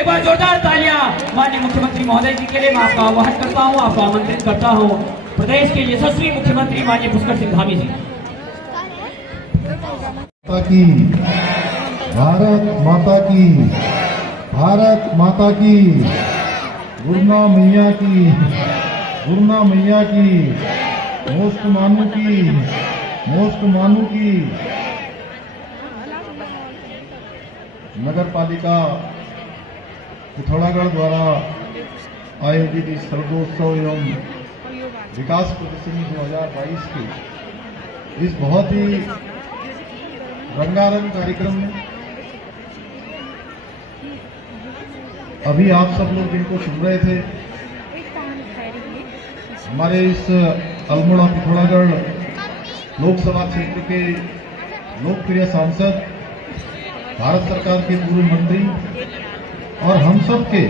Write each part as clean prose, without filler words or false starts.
एक बार जोरदार तालियां माननीय मुख्यमंत्री महोदय जी के लिए। मैं आपका आह्वान करता हूं, आपको आमंत्रित करता हूं प्रदेश के यशस्वी मुख्यमंत्री माननीय पुष्कर सिंह धामी जी। की भारत माता की, भारत माता की, गुरना मैया की, गुरना मैया की, मोस्ट मानू की, मोस्ट मानू की। नगर पालिका पिथौरागढ़ द्वारा आयोजित इस सर्वोत्सव एवं विकास प्रदर्शनी 2022 के इस बहुत ही रंगारंग कार्यक्रम में अभी आप सब लोग जिनको सुन रहे थे, हमारे इस अल्मोड़ा पिथौरागढ़ लोकसभा क्षेत्र के लोकप्रिय सांसद, भारत सरकार के पूर्व मंत्री और हम सब के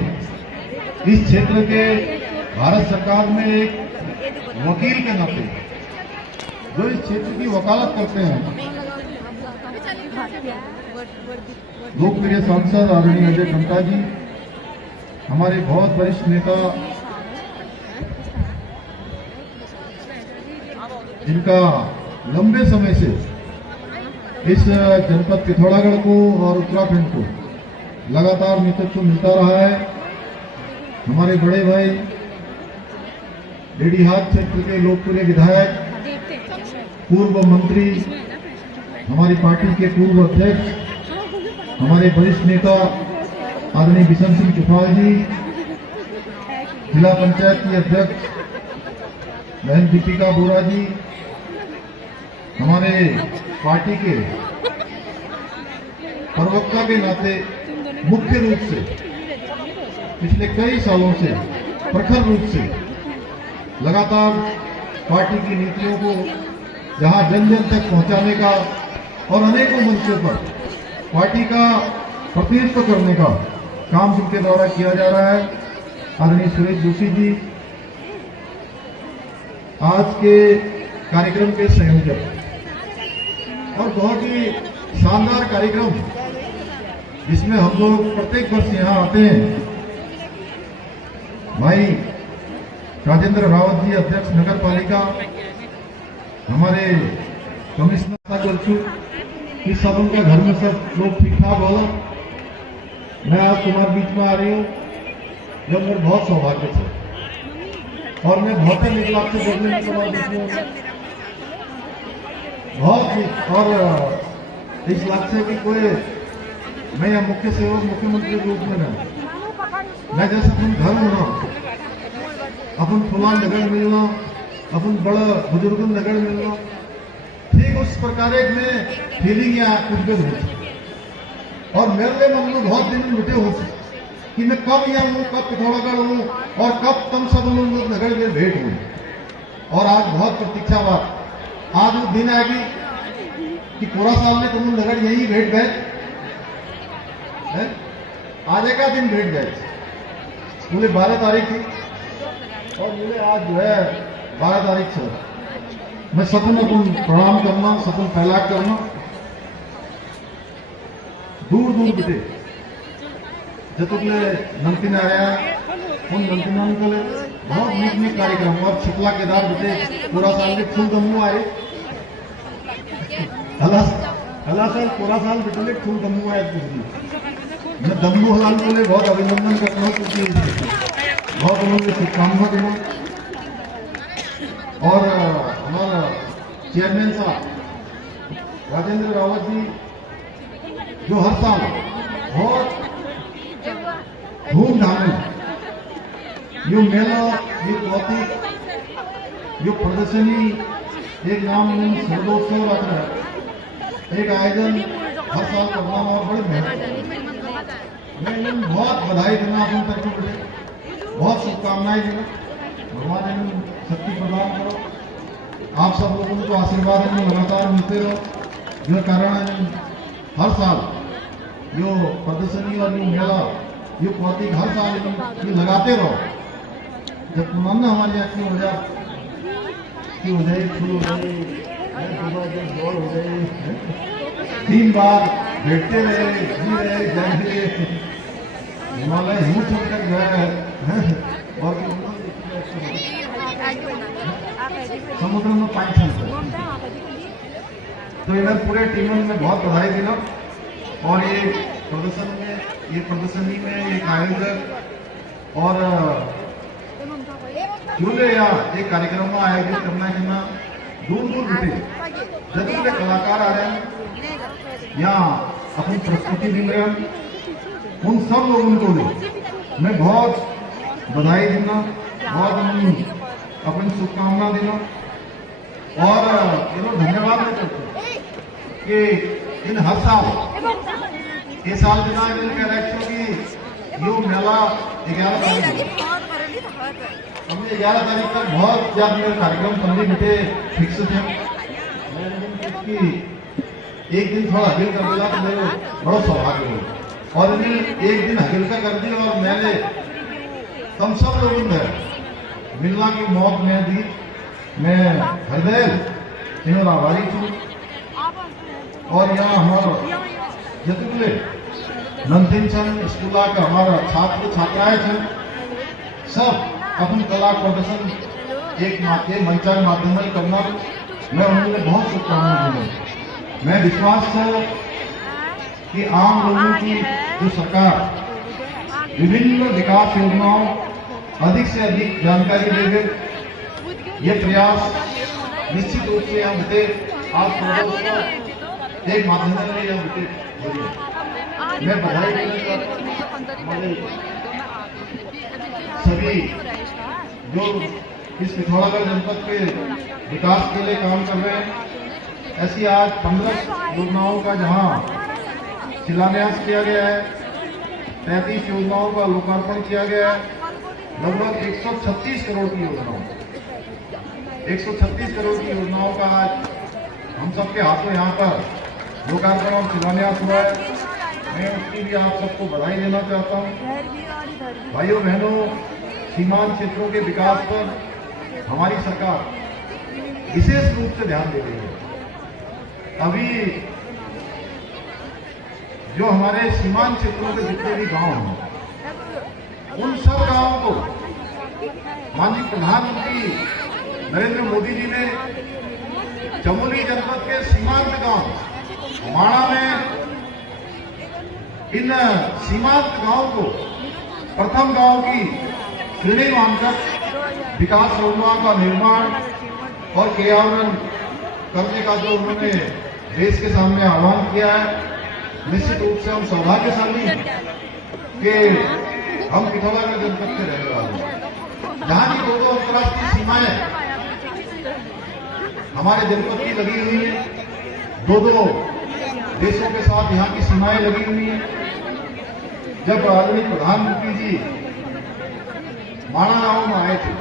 इस क्षेत्र के भारत सरकार में एक वकील के नाते जो इस क्षेत्र की वकालत करते हैं, लोकप्रिय सांसद आदरणीय अजय टम्टा जी, हमारे बहुत वरिष्ठ नेता, जिनका लंबे समय से इस जनपद पिथौरागढ़ को और उत्तराखंड को लगातार नेतृत्व मिलता रहा है, हमारे बड़े भाई डेडीहाट क्षेत्र के लोकप्रिय विधायक, पूर्व मंत्री, हमारी पार्टी के पूर्व अध्यक्ष, हमारे वरिष्ठ नेता आदरणीय बिशन सिंह चुफाल जी, जिला पंचायत की अध्यक्ष बहन दीपिका बोरा जी, हमारे पार्टी के प्रवक्ता के नाते मुख्य रूप से पिछले कई सालों से प्रखर रूप से लगातार पार्टी की नीतियों को जहां जन जन तक पहुंचाने का और अनेकों मंचों पर पार्टी का प्रतिनिधित्व करने का काम जिनके द्वारा किया जा रहा है, आदरणीय सुरेश जोशी जी, आज के कार्यक्रम के संयोजक और बहुत ही शानदार कार्यक्रम जिसमें हम लोग प्रत्येक वर्ष यहां आते हैं। भाई राजेंद्र रावत जी, अध्यक्ष नगर पालिका, हमारे कमिश्नर करछू कि सब उनका घर में सब लोग ठीक ठाक होला। मैं आज तुम्हारे बीच में आ रही हूँ जब मेरे बहुत सौभाग्य थे और मैं बहुत ही निकलाप से बोलने में तुम्हारे बीच में बहुत ही, और इस लक्ष्य से कि कोई मैं या मुख्य सेवक मुख्यमंत्री के रूप में नहीं, मैं जैसे तुम घर होना, अपन फुलान नगर मिलना, अपन बड़ा बुजुर्ग नगर मिलना, ठीक उस प्रकार एक में फीलिंग या उद्गत होती। और मेरे लिए मन में बहुत दिन लुटे होते कि मैं कब यहाँ हूँ, कब पिथौरागढ़ हूँ और कब तुम सब लोग नगर में भेंट हुई। और आज बहुत प्रतीक्षा बात, आज वो दिन आएगी कि पूरा साल में तुम नगर यही भेंट गए, आज एक दिन भेंट गए। मुझे 12 तारीख थी और मुझे आज जो है 12 तारीख से मैं सपन अपन प्रणाम करना, सपन फैला करना दूर दूर बिटे जतुकले नमकीन आया उन नमकीन को बहुत नीक नीक कार्यक्रम और छिपला केदार बिटे पूरा साल के फूल दमू आए, हला साल पूरा साल बिटले फूल दमू आए। मैं दम्बू हलाल को ले बहुत अभिनंदन करता हूँ क्योंकि बहुत उन्होंने शुभकामना देना। और हमारा चेयरमैन साहब राजेंद्र रावत जी जो हर साल बहुत धूमधाम यो मेला, ये भौतिक, यो प्रदर्शनी, एक नाम सर्वोत्सव रख रहा है, एक आयोजन हर साल करना और बड़े मेहनत। मैं इन बहुत बधाई देना अपनी तरफ से, बहुत शुभकामनाएं देना, भगवान इन शक्ति प्रदान करो, आप सब लोगों को आशीर्वाद इनमें लगातार मिलते रहो, जो कारण हर साल यो प्रदर्शनी और यो मेला, यो भौतिक हर साल ये लगाते रहो। जब पुनः हमारे यहाँ क्यों हो जाए, फूल हो जाए, दौड़ हो जाए, 3 बार बैठते रहे, जी रहे, जाएंगे, हिमालय हिमू छोड़कर जो है और समुद्र में पानी छलता है। तो इधर पूरे टीम में बहुत बधाई देना। और ये प्रदर्शनी में एक आयोजक और झूले या एक कार्यक्रम में आयोजित करना दूर दूर बैठे जरूर कलाकार आ रहे हैं यहाँ अपनी प्रस्तुति दे रहे हैं। उन सब लोगों को मैं बहुत बधाई देना, बहुत अपनी शुभकामना देना और धन्यवाद मैं करता हूँ कि इन हर साल ये साल बिना कह रहे कि यो मेला 11 तारीख हमने 11 तारीख तक बहुत ज्यादा मेरे कार्यक्रम पंद्रह मिनटे फिक्स थे। मैंने एक दिन थोड़ा हगिल कर दिया तो मेरे बड़ा सौभाग्य हो और इन्हें एक दिन हगिल का कर दिया और मैंने हम सब लोगों ने मिलना की मौत में दी। मैं हृदय इन आभारी हूँ। और यहाँ हमारा जतुले नंदिन स्कूल का हमारा छात्र छात्राएं थे सब अपन कला प्रदर्शन एक मंचा के माध्यम से करना मैं उन्होंने बहुत शुभकामनाएं दी। मैं विश्वास है कि आम लोगों की जो सरकार विभिन्न विकास योजनाओं अधिक से अधिक जानकारी देवे ये प्रयास निश्चित रूप से यहाँ होते आप एक माध्यम से यहाँ होते। मैं बधाई सभी जो इस पिथौरागढ़ जनपद के विकास के लिए काम कर रहे हैं। ऐसी आज 15 योजनाओं का जहां शिलान्यास किया गया है, 33 योजनाओं का लोकार्पण किया गया है। लगभग 136 करोड़ की योजनाओं 136 करोड़ की योजनाओं का आज हम सबके हाथों यहाँ पर लोकार्पण और शिलान्यास हुआ है। मैं उसकी भी आप सबको बधाई देना चाहता हूँ। भाइयों बहनों, सीमांत क्षेत्रों के विकास पर हमारी सरकार विशेष रूप से ध्यान दे रही है। अभी जो हमारे सीमांत क्षेत्रों के जितने भी गांव हैं उन सब गांवों को माननीय प्रधानमंत्री नरेंद्र मोदी जी ने चमोली जनपद के सीमांत गांव माणा में इन सीमांत गांव को प्रथम गांव की श्रेणी मानकर विकास योजनाओं का निर्माण और क्रियान्वयन करने का जो उन्होंने देश के सामने आह्वान किया है, निश्चित रूप से हम सौभाग्यशाली हैं कि हम पिथौरागढ़ जनपद के रहने वाले हैं। जहां की दो अंतर्राष्ट्रीय सीमाएं हमारे जनपद की लगी हुई है, दो देशों के साथ यहाँ की सीमाएं लगी हुई हैं। जब आदरणीय प्रधानमंत्री जी माणा गांव में आए थे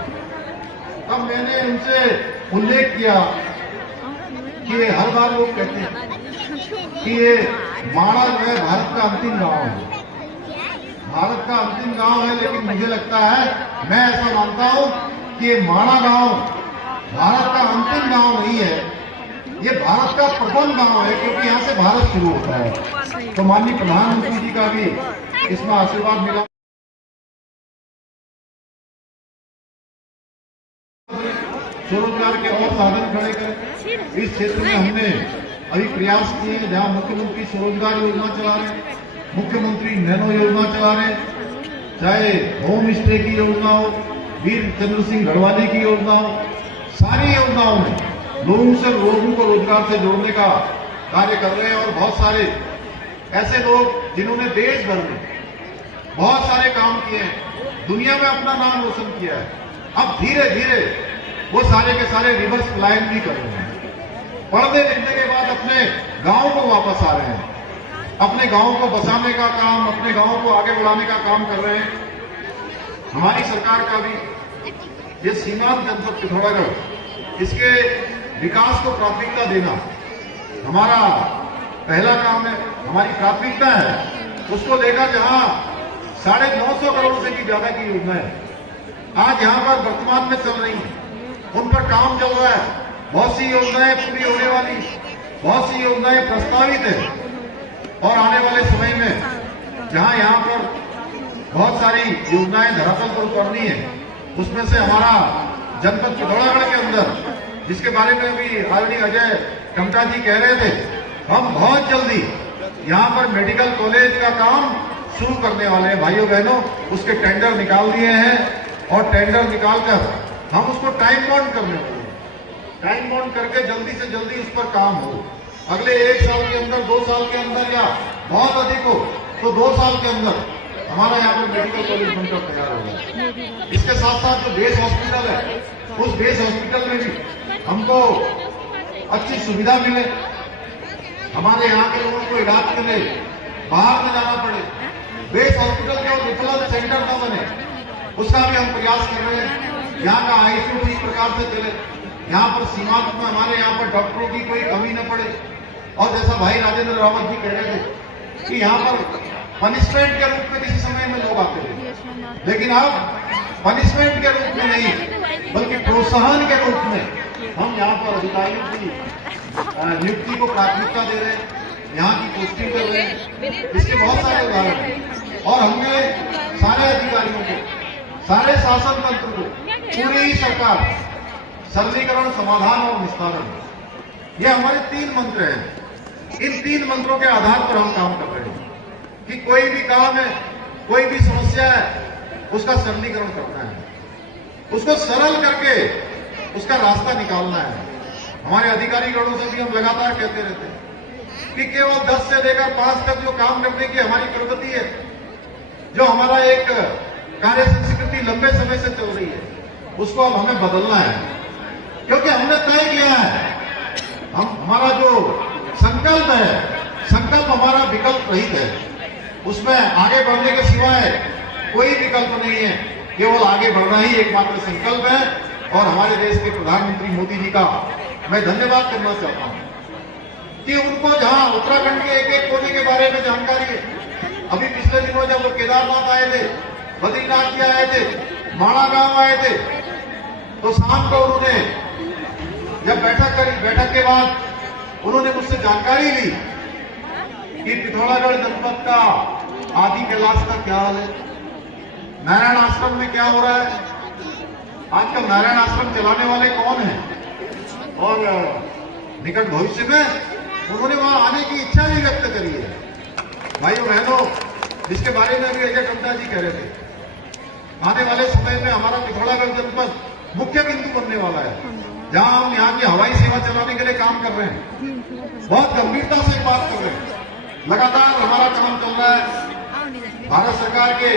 तब मैंने उनसे उल्लेख किया कि हर बार लोग कहते हैं कि ये माणा जो है भारत का अंतिम गांव है, भारत का अंतिम गांव है। लेकिन मुझे लगता है, मैं ऐसा मानता हूं कि ये माणा गांव भारत का अंतिम गांव नहीं है, ये भारत का प्रथम गांव है, क्योंकि यहाँ से भारत शुरू होता है। तो माननीय प्रधानमंत्री जी का भी इसमें आशीर्वाद मिला। स्वरोजगार के और साधन खड़े करें। इस क्षेत्र में हमने अभी प्रयास किए हैं, जहां मुख्यमंत्री स्वरोजगार योजना चला रहे हैं, मुख्यमंत्री नैनो योजना चला रहे हैं, चाहे होम स्टे की योजना हो, वीर चंद्र सिंह गढ़वाली की योजना हो, सारी योजनाओं में लोगों को रोजगार से जोड़ने का कार्य कर रहे हैं। और बहुत सारे ऐसे लोग जिन्होंने देश भर में बहुत सारे काम किए हैं, दुनिया में अपना नाम रोशन किया है, अब धीरे धीरे वो सारे के सारे रिवर्स पलायन भी कर रहे हैं। पढ़ने लिखने के बाद अपने गांव को वापस आ रहे हैं, अपने गांव को बसाने का काम, अपने गांव को आगे बढ़ाने का काम कर रहे हैं। हमारी सरकार का भी ये सीमांत जनपद पिथौरागढ़, इसके विकास को प्राथमिकता देना हमारा पहला काम है, हमारी प्राथमिकता है। उसको लेकर जहां 950 करोड़ से भी ज्यादा की योजनाएं आज यहां पर वर्तमान में चल रही हैं, उन पर काम चल रहा है। बहुत सी योजनाएं पूरी होने वाली, बहुत सी योजनाएं प्रस्तावित है और आने वाले समय में जहां यहां पर बहुत सारी योजनाएं धरातल पर उतरनी है। उसमें से हमारा जनपद पिथौरागढ़ के अंदर, जिसके बारे में भी आदरणीय अजय टमटा जी कह रहे थे, हम बहुत जल्दी यहाँ पर मेडिकल कॉलेज का काम शुरू करने वाले हैं भाइयों बहनों। उसके टेंडर निकाल दिए हैं और टेंडर निकालकर हम उसको टाइम बाउंड करने वाले हैं। टाइम बाउंड करके जल्दी से जल्दी उस पर काम हो। अगले 1 साल के अंदर, 2 साल के अंदर या बहुत अधिक हो तो 2 साल के अंदर हमारा यहाँ पर मेडिकल कॉलेज बनकर तैयार होगा। इसके साथ साथ जो बेस हॉस्पिटल है, उस बेस हॉस्पिटल में भी हमको अच्छी सुविधा मिले, हमारे यहाँ के लोगों को इलाज के लिए बाहर न जाना पड़े, बेस हॉस्पिटल के और रिफरल सेंटर न बने, उसका भी हम प्रयास कर रहे हैं। यहाँ का आईसीयू ठीक प्रकार से चले, यहाँ पर सीमांत में हमारे यहाँ पर डॉक्टरों की कोई कमी न पड़े। और जैसा भाई राजेंद्र रावत जी कह रहे थे कि यहाँ पर पनिशमेंट के रूप में किसी समय में लोग आते थे, लेकिन अब पनिशमेंट के रूप में नहीं बल्कि प्रोत्साहन के रूप में हम यहाँ पर अधिकारियों की नियुक्ति को प्राथमिकता दे रहे हैं, यहाँ की पोस्टिंग कर रहे हैं। इसके बहुत सारे उदाहरण हैं और हमने सारे अधिकारियों को, सारे शासन तंत्र को, पूरी सरकार सरलीकरण, समाधान और निस्तारण, ये हमारे 3 मंत्र हैं। इन 3 मंत्रों के आधार पर हम काम कर रहे हैं कि कोई भी काम है, कोई भी समस्या है, उसका सरलीकरण करना है, उसको सरल करके उसका रास्ता निकालना है। हमारे अधिकारी गणों से भी हम लगातार कहते रहते हैं कि केवल 10 से लेकर 5 तक जो काम करने की हमारी प्रगति है, जो हमारा एक कार्य संस्कृति लंबे समय से चल रही है, उसको अब हमें बदलना है। क्योंकि हमने तय किया है, हमारा जो संकल्प है, संकल्प हमारा विकल्प रहित है, उसमें आगे बढ़ने के सिवाय कोई विकल्प नहीं है, केवल आगे बढ़ना ही एकमात्र संकल्प है। और हमारे देश के प्रधानमंत्री मोदी जी का मैं धन्यवाद करना चाहता हूं कि उनको जहां उत्तराखंड के एक कोने के बारे में जानकारी है। अभी पिछले दिनों जब वो केदारनाथ आए थे, बद्रीनाथ जी आए थे, माणा गांव आए थे, तो शाम को उन्होंने जब बैठक करी, बैठक के बाद उन्होंने मुझसे जानकारी ली कि पिथौरागढ़ जनपद का आदि कैलाश का क्या हाल है, नारायण आश्रम में क्या हो रहा है, आजकल नारायण आश्रम चलाने वाले कौन हैं, और निकट भविष्य में उन्होंने वहां आने की इच्छा भी व्यक्त करी है। भाइयों बहनों, जिसके बारे में अभी अजय टमटा जी कह रहे थे, आने वाले समय में हमारा पिथौरागढ़ जनपद मुख्य बिंदु बनने वाला है, जहां हम यहाँ की हवाई सेवा चलाने के लिए काम कर रहे हैं। बहुत गंभीरता से बात कर रहे हैं, लगातार हमारा काम चल रहा है। भारत सरकार के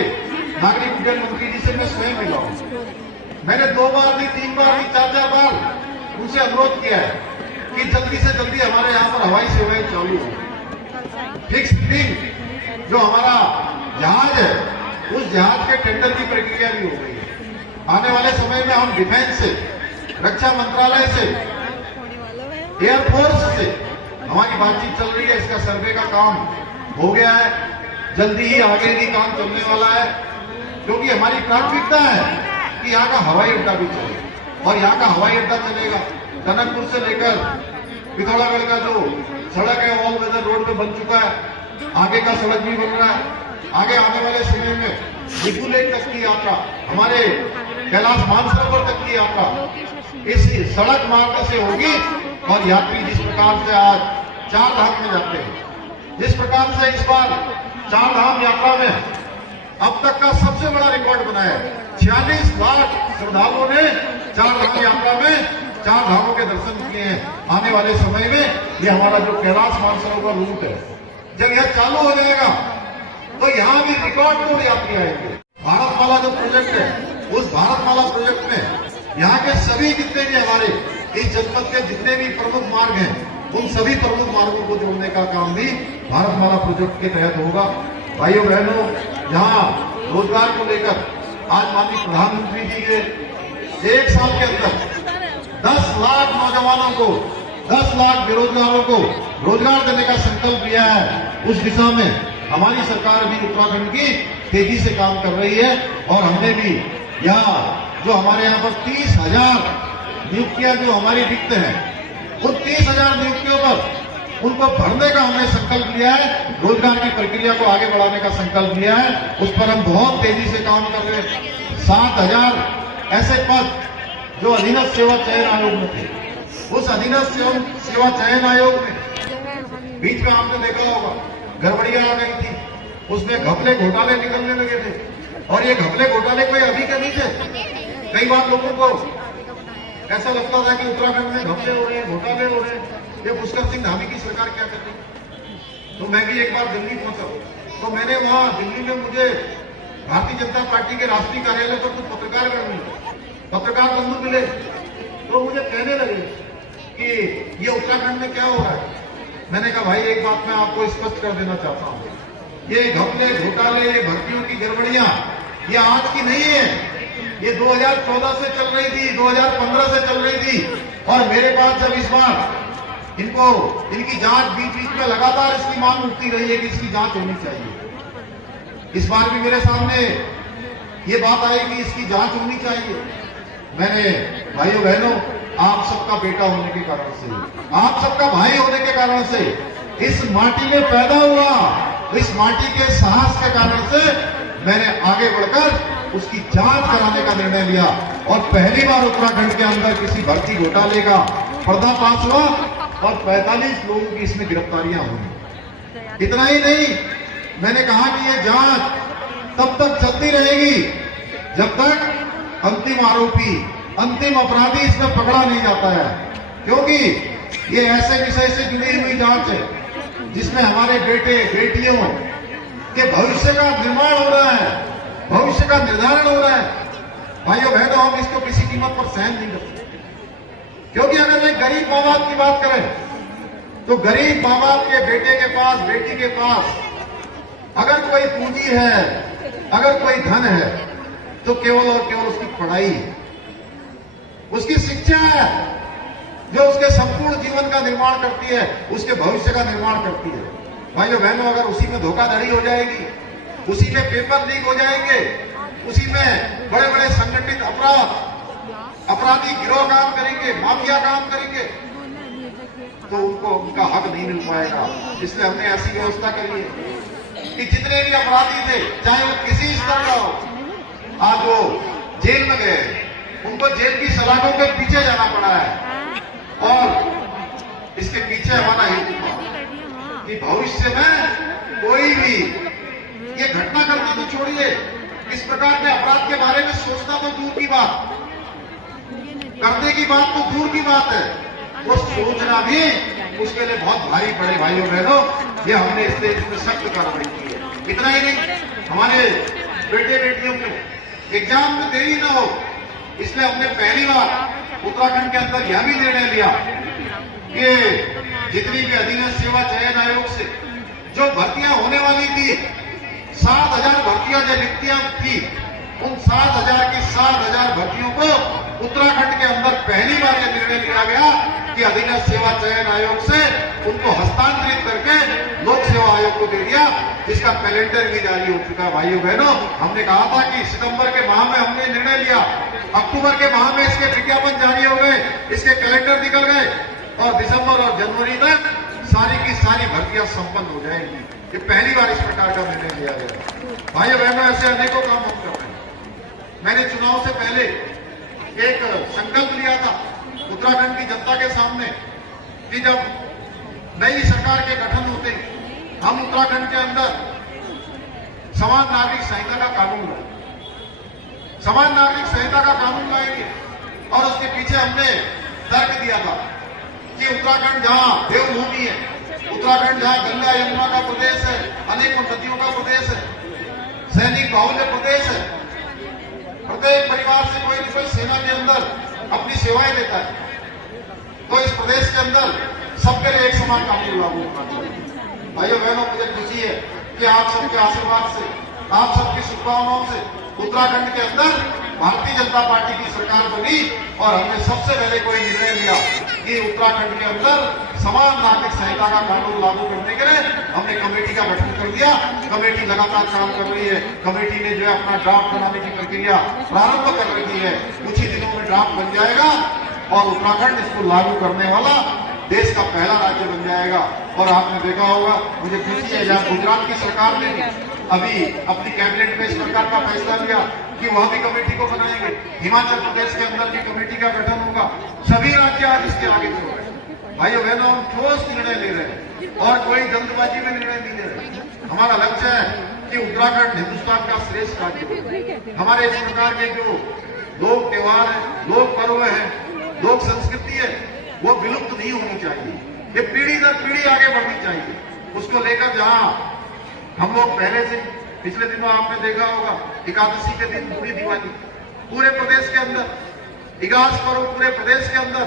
नागरिक उड्डयन मंत्री जी से मैं स्वयं मिला हूं। मैंने 2 बार भी, 3 बार भी, 4 बार उनसे अनुरोध किया है कि जल्दी से जल्दी हमारे यहाँ पर हवाई सेवाएं चालू हो। फिक्स विंग जो हमारा जहाज है, उस जहाज के टेंडर की प्रक्रिया भी हो गई है। आने वाले समय में हम डिफेंस से, रक्षा मंत्रालय से, एयरफोर्स से हमारी बातचीत चल रही है। इसका सर्वे का काम हो गया है, जल्दी ही आगे भी काम चलने वाला है, क्योंकि हमारी प्राथमिकता है कि यहाँ का हवाई अड्डा भी चले। और यहाँ का हवाई अड्डा चलेगा, टनकपुर से लेकर पिथौरागढ़ का जो सड़क है ऑल वेदर रोड पे बन चुका है, आगे का सड़क भी बन रहा है। आगे आने वाले समय में लिपू लेक तक की यात्रा, हमारे कैलाश मानसरोवर तक की यात्रा इस सड़क मार्ग से होगी। और यात्री जिस प्रकार से आज 4 धाम में जाते हैं, जिस प्रकार से इस बार 4 धाम यात्रा में अब तक का सबसे बड़ा रिकॉर्ड बनाया है, 46 लाख श्रद्धालुओं ने 4 धाम यात्रा में 4 धामों के दर्शन किए हैं। आने वाले समय में ये हमारा जो कैलाश मानसरोवर रूट है, जब यह चालू हो जाएगा तो यहाँ भी रिकॉर्ड तोड़ यात्री आएंगे। भारतमाला जो प्रोजेक्ट है, उस भारतमाला प्रोजेक्ट में यहाँ के सभी जितने भी हमारे इस जनपद के जितने भी प्रमुख मार्ग हैं, उन सभी प्रमुख मार्गों को जोड़ने का काम भी भारतमाला प्रोजेक्ट के तहत होगा। भाइयों बहनों, यहाँ रोजगार को लेकर आज माननीय प्रधानमंत्री जी के 1 साल के अंदर 10 लाख नौजवानों को, 10 लाख बेरोजगारों को रोजगार देने का संकल्प लिया है। उस दिशा में हमारी सरकार भी उत्तराखंड की तेजी से काम कर रही है। और हमने भी यहाँ जो हमारे यहाँ पर 30,000 नियुक्तियां जो हमारी रिक्त हैं, उन 30,000 नियुक्तियों पर उनको भरने का हमने संकल्प लिया है। रोजगार की प्रक्रिया को आगे बढ़ाने का संकल्प लिया है, उस पर हम बहुत तेजी से काम कर रहे हैं। 7,000 ऐसे पद जो अधीनस्थ सेवा चयन आयोग में थे, उस अधीनस्थ सेवा चयन आयोग में बीच में आपने देखा होगा गड़बड़ियां आ गई थी, उसमें घपले घोटाले निकलने लगे थे। और ये घपले घोटाले कोई अभी के नहीं थे। कई बार लोगों को ऐसा लगता था कि उत्तराखंड में घपले हो रहे हैं, घोटाले हो रहे हैं, ये पुष्कर सिंह धामी की सरकार क्या कर रही है। तो मैं भी एक बार दिल्ली पहुंचा, तो मैंने वहां दिल्ली में मुझे भारतीय जनता पार्टी के राष्ट्रीय कार्यालय पर कुछ पत्रकार बंधु मिले, तो मुझे कहने लगे कि ये उत्तराखंड में क्या हो रहा है। मैंने कहा भाई एक बात मैं आपको स्पष्ट कर देना चाहता हूं, ये घपले घोटाले, ये भर्तियों की गड़बड़ियां ये आज की नहीं है, ये 2014 से चल रही थी, 2015 से चल रही थी। और मेरे पास जब इस बार इनकी जांच बीच बीच में लगातार इसकी मांग उठती रही है कि इसकी जांच होनी चाहिए। इस बार भी मेरे सामने ये बात आई कि इसकी जांच होनी चाहिए। मैंने भाइयों बहनों, आप सबका बेटा होने के कारण से, आप सबका भाई होने के कारण से, इस माटी में पैदा हुआ, इस माटी के साहस के कारण से मैंने आगे बढ़कर उसकी जांच कराने का निर्णय लिया। और पहली बार उत्तराखंड के अंदर किसी भर्ती घोटाले का पर्दाफाश हुआ और 45 लोगों की इसमें गिरफ्तारियां हुई। इतना ही नहीं, मैंने कहा कि यह जांच तब तक चलती रहेगी जब तक अंतिम आरोपी, अंतिम अपराधी इसमें पकड़ा नहीं जाता है। क्योंकि ये ऐसे विषय से जुड़ी हुई जांच है जिसमें हमारे बेटे बेटियों के भविष्य का निर्माण हो रहा है, भविष्य का निर्धारण हो रहा है। भाइयों बहनों, हम इसको किसी कीमत पर सहन नहीं कर सकते। क्योंकि अगर एक गरीब माँ बाप की बात करें तो गरीब माँ बाप के बेटे के पास, बेटी के पास अगर कोई पूंजी है, अगर कोई धन है, तो केवल और केवल उसकी पढ़ाई है, उसकी शिक्षा है जो उसके संपूर्ण जीवन का निर्माण करती है, उसके भविष्य का निर्माण करती है। भाइयों बहनों, अगर उसी में धोखाधड़ी हो जाएगी, उसी में पेपर लीक हो जाएंगे, उसी में बड़े बड़े संगठित अपराधी गिरोह काम करेंगे, माफिया काम करेंगे, तो उनको उनका हक नहीं मिल पाएगा। इसलिए हमने ऐसी व्यवस्था करी है कि जितने भी अपराधी थे, चाहे वो किसी स्तर का हो, आज वो जेल में गए, उनको जेल की सलाखों के पीछे जाना पड़ा है। और इसके पीछे हमारा हेतु था कि भविष्य में कोई भी ये घटना करना तो छोड़िए, इस प्रकार के अपराध के बारे में सोचना तो दूर की बात, करने की बात तो दूर की बात है, वो सोचना भी उसके लिए बहुत भारी पड़े। भाइयों बहनों, ये हमने इसमें सख्त कार्रवाई की है। इतना ही नहीं, हमारे बेटे बेटियों के एग्जाम में देरी ना हो, इसलिए हमने पहली बार उत्तराखंड के अंदर यह भी निर्णय लिया कि जितनी भी अधीनस्थ सेवा चयन आयोग से जो भर्तियां होने वाली थी, 7,000 भर्तियां जो रिक्तियां थी, उन 7,000 की 7,000 भर्तियों को उत्तराखंड के अंदर पहली बार यह निर्णय लिया गया कि अधीनस्थ सेवा चयन आयोग से उनको हस्तांतरित करके लोक सेवा आयोग को दे दिया। इसका कैलेंडर भी जारी हो चुका है। भाइयों बहनों, हमने कहा था कि सितंबर के माह में हमने निर्णय लिया, अक्टूबर के माह में इसके विज्ञापन जारी हो गए, इसके कैलेंडर निकल गए और दिसंबर और जनवरी तक सारी की सारी भर्तियां संपन्न हो जाएंगी। ये पहली बार इस प्रकार का निर्णय लिया गया। भाइयों बहनों, ऐसे अनेकों काम हम कर रहे हैं। मैंने चुनाव से पहले एक संकल्प लिया था उत्तराखंड की जनता के सामने कि जब नई सरकार के गठन होते हम उत्तराखंड के अंदर समान नागरिक संहिता का कानून लाएंगे, समान नागरिक संहिता का कानून लाएंगे। और उसके पीछे हमने तर्क दिया था कि उत्तराखंड जहां देवभूमि है, उत्तराखंड जहां गंगा यमुना का प्रदेश है, अनेकों नदियों का प्रदेश है, सैनिक बाहुल्य प्रदेश है, प्रत्येक परिवार से कोई न कोई सेना के अंदर अपनी सेवाएं देता है, तो इस प्रदेश के अंदर सबके लिए एक समान कानून लागू होना चाहिए। भाइयों बहनों, मुझे खुशी है कि आप सबके आशीर्वाद से, आप सबकी शुभकामनाओं से उत्तराखंड के अंदर भारतीय जनता पार्टी की सरकार बनी और हमने सबसे पहले कोई निर्णय लिया कि उत्तराखंड के अंदर समान नागरिक संहिता का कानून लागू करने के लिए हमने कमेटी का गठन कर दिया। कमेटी लगातार काम कर रही है। कमेटी ने जो है अपना ड्राफ्ट बनाने की प्रक्रिया प्रारंभ कर रखी है। कुछ ही दिनों में ड्राफ्ट बन जाएगा और उत्तराखंड इसको लागू करने वाला देश का पहला राज्य बन जाएगा। और आपने देखा होगा, मुझे खुशी है जहाँ गुजरात की सरकार ने अभी अपनी कैबिनेट में इस प्रकार का फैसला लिया कि वह भी कमेटी को बनाएंगे। हिमाचल प्रदेश के अंदर भी कमेटी का गठन होगा। सभी राज्य आज इसके आगे बढ़ रहे हैं। भाइयों बहनों, हम ठोस निर्णय ले रहे हैं और कोई जल्दबाजी में निर्णय नहीं ले रहे। हमारा लक्ष्य है कि उत्तराखंड हिंदुस्तान का श्रेष्ठ राज्य बने। हमारे इस प्रकार के जो लोक त्योहार है, लोक पर्व है, लोक संस्कृति है, वो विलुप्त नहीं होनी चाहिए। ये पीढ़ी दर पीढ़ी आगे बढ़नी चाहिए। उसको लेकर जहां हम लोग पहले से, पिछले दिनों आपने देखा होगा, एकादशी के दिन पूरी दिवाली पूरे प्रदेश के अंदर, इगास पर्व पूरे प्रदेश के अंदर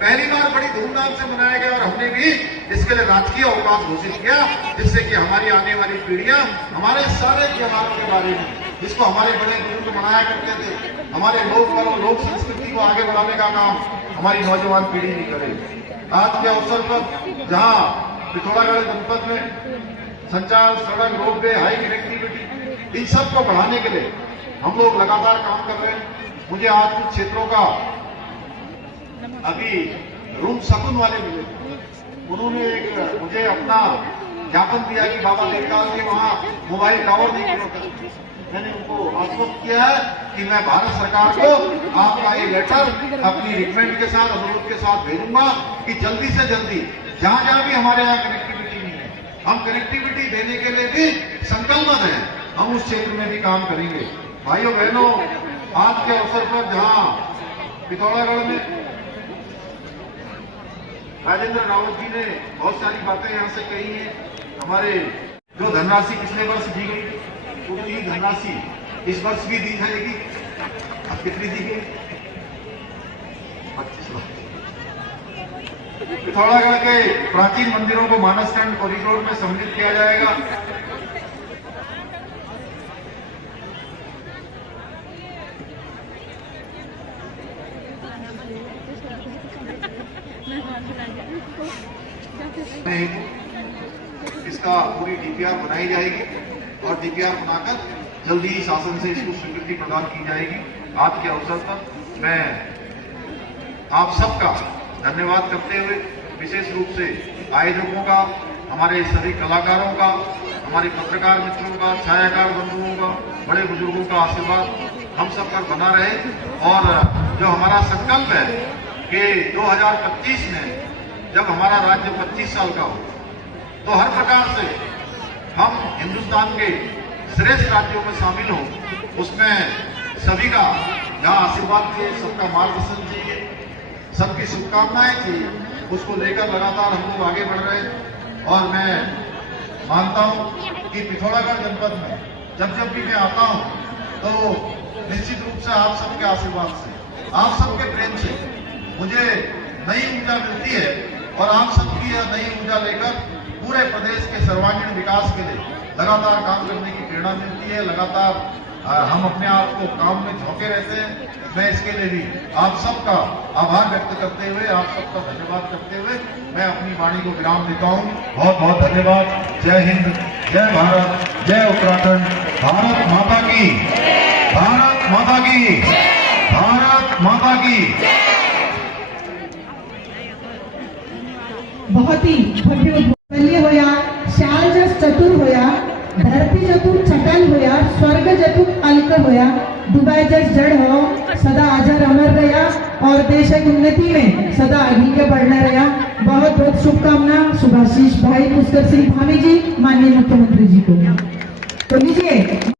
पहली बार बड़ी धूमधाम से मनाया गया। और हमने भी इसके लिए राजकीय अवकाश घोषित किया, जिससे कि हमारी आने वाली पीढ़ियां हमारे सारे त्योहारों के बारे में, जिसको हमारे बड़े बुजुर्ग मनाया करते थे, हमारे लोक पर्व, लोक संस्कृति को आगे बढ़ाने का काम हमारी नौजवान पीढ़ी भी करे। आज के अवसर पर जहां पिथौरागढ़ जनपद में संचार, सड़क, रोपवे, हाई कनेक्टिविटी, इन सब को बढ़ाने के लिए हम लोग लगातार काम कर रहे हैं। मुझे आज कुछ क्षेत्रों का अभी रूम सकुन वाले मिले, उन्होंने एक मुझे अपना ज्ञापन दिया कि बाबा देवलाल के वहां मोबाइल टावर नहीं होता। मैंने उनको आश्वस्त किया है कि मैं भारत सरकार को आपका ये लेटर अपनी रिकमेंड के साथ, अनुरोध के साथ भेजूंगा कि जल्दी से जल्दी जहां जहां भी हमारे यहाँ कनेक्टिविटी नहीं है, हम कनेक्टिविटी देने के लिए भी संकल्पबद्ध हैं। हम उस क्षेत्र में भी काम करेंगे। भाइयों बहनों, आज के अवसर पर जहां पिथौरागढ़ में राजेंद्र रावत जी ने बहुत सारी बातें यहां से कही हैं। हमारे जो धनराशि पिछले वर्ष दी गई, उतनी धनराशि इस वर्ष भी दी जाएगी। अब कितनी दी गई? 25 लाख। पिथौरागढ़ के प्राचीन मंदिरों को मानसखंड कॉरिडोर में सम्मिलित किया जाएगा। इसका पूरी डीपीआर बनाई जाएगी और डीपीआर बनाकर जल्दी ही शासन से इसको स्वीकृति प्रदान की जाएगी। आज के अवसर पर मैं आप सबका धन्यवाद करते हुए, विशेष रूप से आयोजकों का, हमारे सभी कलाकारों का, हमारे पत्रकार मित्रों का, छायाकार बंधुओं का, बड़े बुजुर्गों का आशीर्वाद हम सब पर बना रहे। और जो हमारा संकल्प है कि 2025 में जब हमारा राज्य 25 साल का हो, तो हर प्रकार से हम हिंदुस्तान के श्रेष्ठ राज्यों में शामिल हों। उसमें सभी का जहाँ आशीर्वाद चाहिए, सबका मार्गदर्शन चाहिए, सबकी शुभकामनाएं चाहिए, उसको लेकर लगातार हम लोग आगे बढ़ रहे हैं। और मैं मानता हूं कि पिथौरागढ़ जनपद में जब भी मैं आता हूं, तो निश्चित रूप से आप सबके आशीर्वाद से, आप सबके प्रेम से मुझे नई ऊर्जा मिलती है। और आप सबकी यह नई ऊर्जा लेकर पूरे प्रदेश के सर्वांगीण विकास के लिए लगातार काम करने की प्रेरणा मिलती है। लगातार हम अपने आप को काम में झोंके रहते हैं। मैं इसके लिए भी आप सबका आभार व्यक्त करते हुए, आप सबका धन्यवाद करते हुए मैं अपनी वाणी को विराम देता हूँ। बहुत बहुत धन्यवाद। जय हिंद, जय भारत, जय उत्तराखंड। भारत माता की, भारत माता की, भारत माता की। बहुत ही भव्य उद्वल्य होया, शाल जस चतुर होया, धरती चतुर छटल होया, स्वर्ग चतुर अलक होया, दुबई जस जड़ हो, सदा अजर अमर रहा और देश की उन्नति में सदा आगे के बढ़ना रहा। बहुत बहुत शुभकामना शुभाशीष भाई पुष्कर सिंह धामी जी, माननीय मुख्यमंत्री जी को। तो लीजिए।